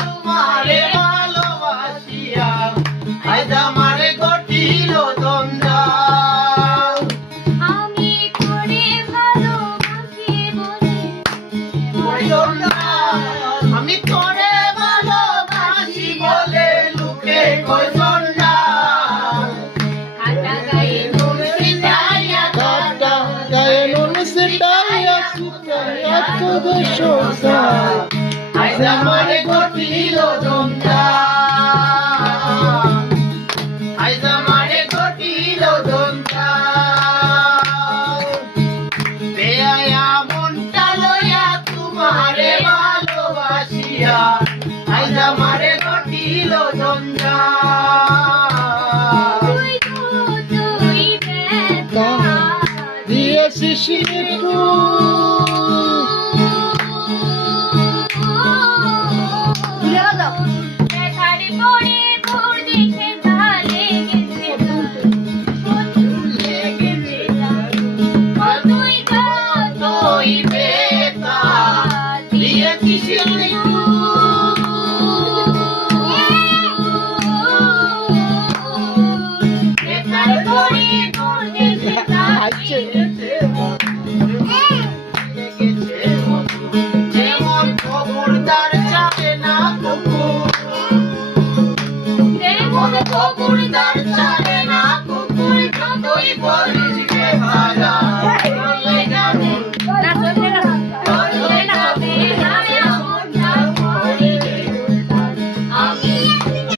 তোমারে ভালোবাসিয়া আজ আমার ঘটিল জঞ্জাল। আমি তোরে ভালোবাসি বলে আমি তোরে ভালোবাসি বলে লোকে কয় জঞ্জাল। কাটা গায়ে নুন ছিটাইয়া কাটা গায়ে নুন ছিটাইয়া তোদের সংসার আজ আমার ঘটিল জঞ্জাল। আজ আমার ঘটিল জঞ্জাল। বেয়ায়া মনটা লইয়া তোমারে ভালোবাসিয়া আজ আমার ঘটিল জঞ্জাল। তুই ব্যথা দিয়েছিস একটু ব্যথার পরে ভোর দেখে তালে গেছে তুই তুই বেতা দিয়েছিস একটু। ব্যথার পরে ভোর দেখে তালে গেছে